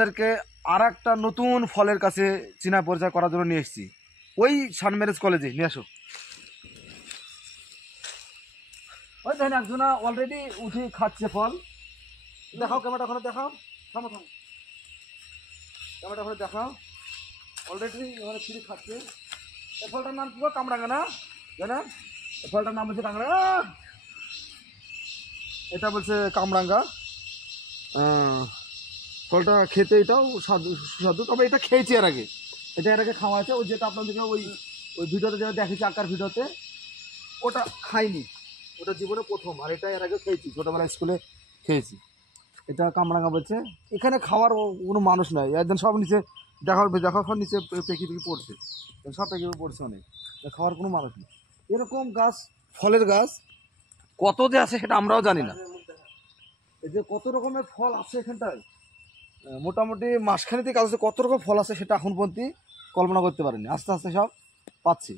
আপনাদেরকে আর একটা নতুন ফলের কাছে চিনা পরিচয় করার জন্য নিয়ে এসেছি। ওই সান ম্যারেজ কলেজে নিয়ে আসো। ওই দেখেন একজনা অলরেডি উঠে খাচ্ছে ফল। দেখাও, ক্যামেরাটা ওখানে দেখাও। থামো থামো, ক্যামেরাটা ওখানে দেখাও। অলরেডি ওখানে ফ্রি খাচ্ছে। এই ফলটার নাম কি গো? কামরাঙা না জানেন? এই ফলটার নাম হচ্ছে কামরাঙা। এটা বলছে কামরাঙ্গা। ফলটা খেতে এটাও সুস্বাদু, তবে এটা খেয়েছি এর আগে। এটা এর আগে খাওয়া আছে, ওই যেটা আপনাদেরকে ওই ওই ভিডিওতে যেটা দেখেছি আঁকার ভিডিওতে, ওটা খাইনি। ওটা জীবনে প্রথম। আর এটা এর আগে খেয়েছি, ছোটোবেলায় স্কুলে খেয়েছি। এটা কামরাঙ্গা বলছে। এখানে খাওয়ার কোনো মানুষ নাই, একদম সব নিচে দেখার পর নিচে পেকি পেকি পড়ছে, সব পেকি পেকি পড়ছে অনেক। খাওয়ার কোনো মানুষ নেই। এরকম গাছ, ফলের গাছ কত যে আছে সেটা আমরাও জানি না। এই যে কত রকমের ফল আছে এখানটায়, মোটামুটি মাসখানেক কাজ আছে, কত রকম ফল আছে সেটা এখন পর্যন্ত কল্পনা করতে পারিনি। আস্তে আস্তে সব পাচ্ছি।